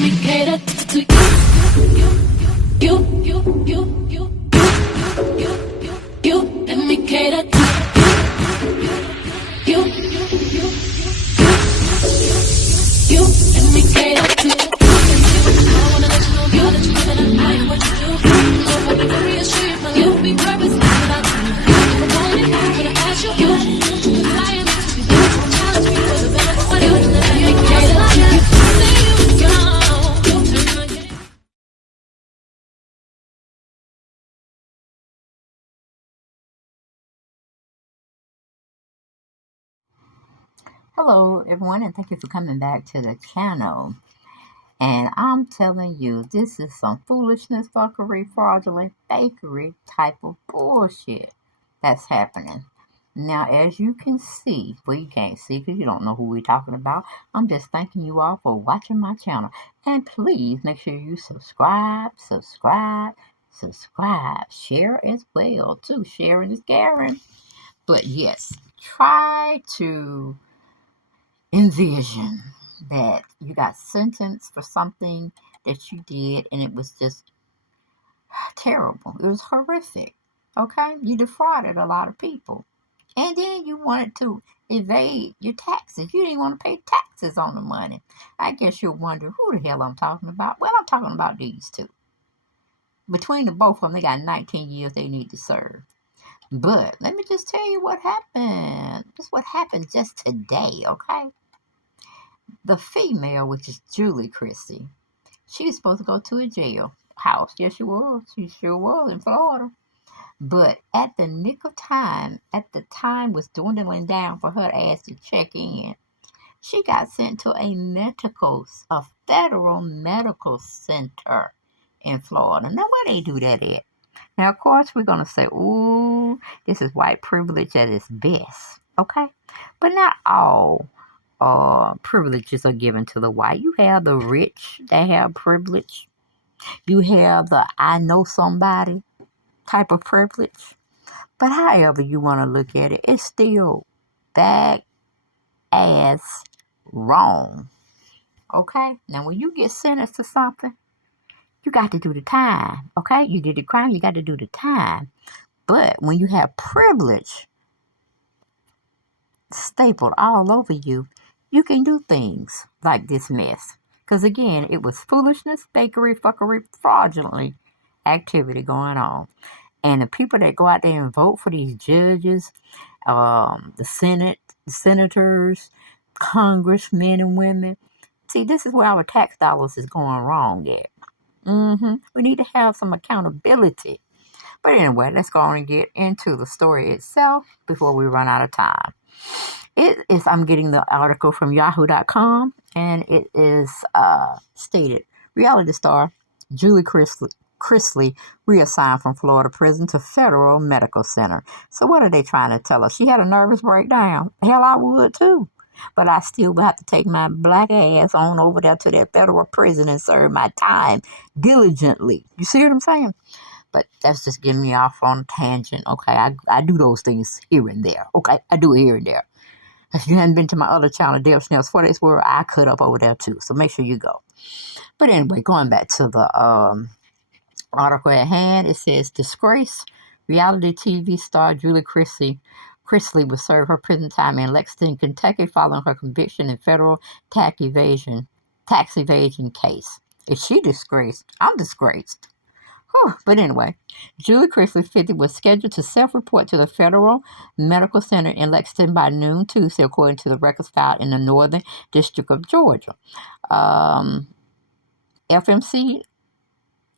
me cater to you. Let me cater to you. Let me cater to you. I wanna let you know, girl, that you know that I am what you do. So if I be reassured, my life will be purpose without you. If I want it, I'm gonna ask you. Cause I am to be there. Challenge me for the better for you. Let me cater to you. Hello everyone, and thank you for coming back to the channel. And I'm telling you, this is some foolishness, fuckery, fraudulent, fakery type of bullshit that's happening. Now, as you can see, well, you can't see because you don't know who we're talking about. I'm just thanking you all for watching my channel. And please make sure you subscribe. Share as well, too. Sharing is caring. But yes, try to envision that you got sentenced for something that you did and it was just terrible. It was horrific. Okay? You defrauded a lot of people. And then you wanted to evade your taxes. You didn't want to pay taxes on the money. I guess you'll wonder who the hell I'm talking about. Well, I'm talking about these two. Between the both of them, they got 19 years they need to serve. But let me just tell you what happened. This is what happened just today, okay? The female, which is Julie Christie, she was supposed to go to a jailhouse. Yes, she was. She sure was in Florida. But at the nick of time, at the time was dwindling down for her ass to check in, she got sent to a federal medical center in Florida. Now, where they do that at? Now, of course, we're going to say, ooh, this is white privilege at its best. Okay? But not all privileges are given to the white. You have the rich that have privilege. You have the I know somebody type of privilege. But however you want to look at it, it's still back ass wrong. Okay? Now, when you get sentenced to something, you got to do the time. Okay? You did the crime, you got to do the time. But when you have privilege stapled all over you, you can do things like this mess. Because again, it was foolishness, fakery, fuckery, fraudulent activity going on. And the people that go out there and vote for these judges, the Senate, the senators, congressmen and women, see, this is where our tax dollars is going wrong at. We need to have some accountability. But anyway, let's go on and get into the story itself before we run out of time. I'm getting the article from Yahoo.com, and it is stated, reality star Julie Chrisley reassigned from Florida prison to federal medical center. So what are they trying to tell us? She had a nervous breakdown. Hell, I would too. But I still would have to take my black ass on over there to that federal prison and serve my time diligently. You see what I'm saying? But that's just getting me off on a tangent, okay? I do those things here and there, okay? I do it here and there. If you haven't been to my other channel, Dale Schnell's 4 Days World, I cut up over there too. So make sure you go. But anyway, going back to the article at hand, it says, disgrace. Reality TV star Julie Chrisley will serve her prison time in Lexington, Kentucky following her conviction in federal tax evasion case. Is she disgraced? I'm disgraced. Whew. But anyway, Julie Chrisley, 50, was scheduled to self-report to the Federal Medical Center in Lexington by noon Tuesday, according to the records filed in the Northern District of Georgia. FMC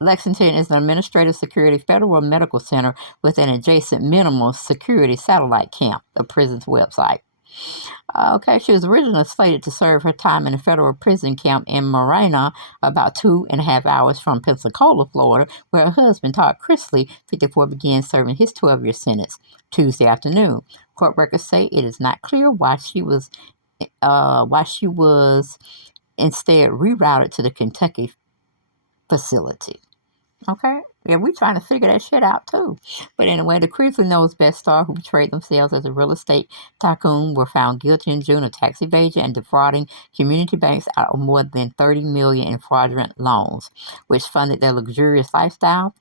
Lexington is an administrative security federal medical center with an adjacent minimal security satellite camp, the prison's website. Okay, she was originally slated to serve her time in a federal prison camp in Marina, about 2.5 hours from Pensacola, Florida, where her husband, Todd Chrisley, 54, began serving his 12-year sentence Tuesday afternoon. Court records say it is not clear why she was instead rerouted to the Kentucky facility. Okay, Yeah, we trying to figure that shit out too. But anyway, the Chrisley Knows Best star who portrayed themselves as a real estate tycoon were found guilty in June of tax evasion and defrauding community banks out of more than $30 million in fraudulent loans, which funded their luxurious lifestyle.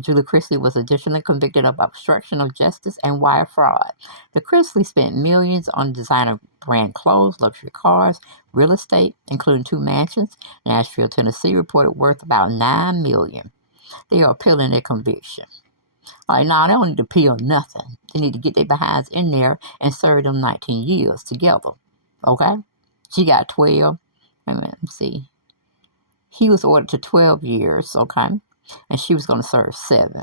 Julie Chrisley was additionally convicted of obstruction of justice and wire fraud. The Chrisley spent millions on designer brand clothes, luxury cars, real estate, including 2 mansions. Nashville, Tennessee, reported worth about $9 million. They are appealing their conviction. Like, nah, they don't need to appeal nothing. They need to get their behinds in there and serve them 19 years together. Okay? She got 12. Let's see. He was ordered to 12 years, okay? And she was going to serve 7.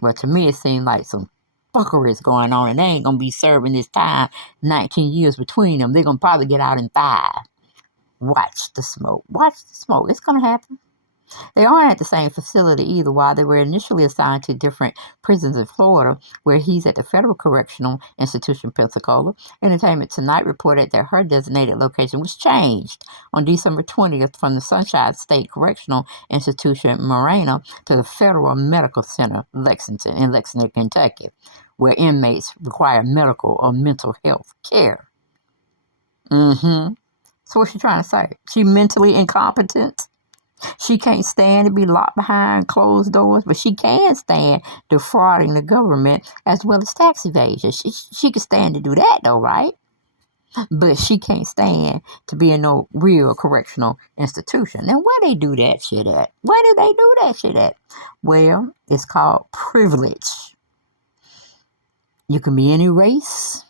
Well, to me, it seemed like some fuckery is going on, and they ain't going to be serving this time 19 years between them. They're going to probably get out in 5. Watch the smoke. Watch the smoke. It's going to happen. They aren't at the same facility either. While they were initially assigned to different prisons in Florida, where he's at the Federal Correctional Institution, Pensacola, Entertainment Tonight reported that her designated location was changed on December 20th from the Sunshine State Correctional Institution, Marina, to the Federal Medical Center, Lexington, in Lexington, Kentucky, where inmates require medical or mental health care. So what's she trying to say? She mentally incompetent? She can't stand to be locked behind closed doors, but she can stand defrauding the government as well as tax evasion. She can stand to do that, though, right? But she can't stand to be in no real correctional institution. Now, where they do that shit at? Where do they do that shit at? Well, it's called privilege. You can be any race.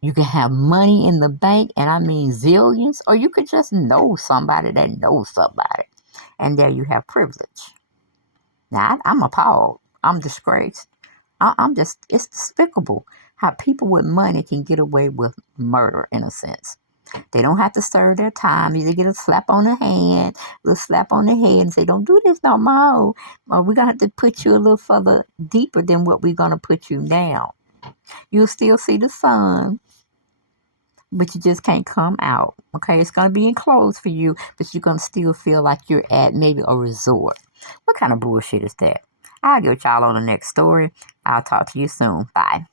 You can have money in the bank, and I mean zillions, or you could just know somebody that knows somebody. And there you have privilege. Now, I'm appalled. I'm disgraced. It's despicable how people with money can get away with murder, in a sense. They don't have to serve their time. You get a slap on the hand, a little slap on the head, and say, don't do this no more. Or we're going to have to put you a little further deeper than what we're going to put you now. You'll still see the sun, but you just can't come out. Okay, it's going to be enclosed for you, but you're going to still feel like you're at maybe a resort. What kind of bullshit is that? I'll get y'all on the next story. I'll talk to you soon. Bye.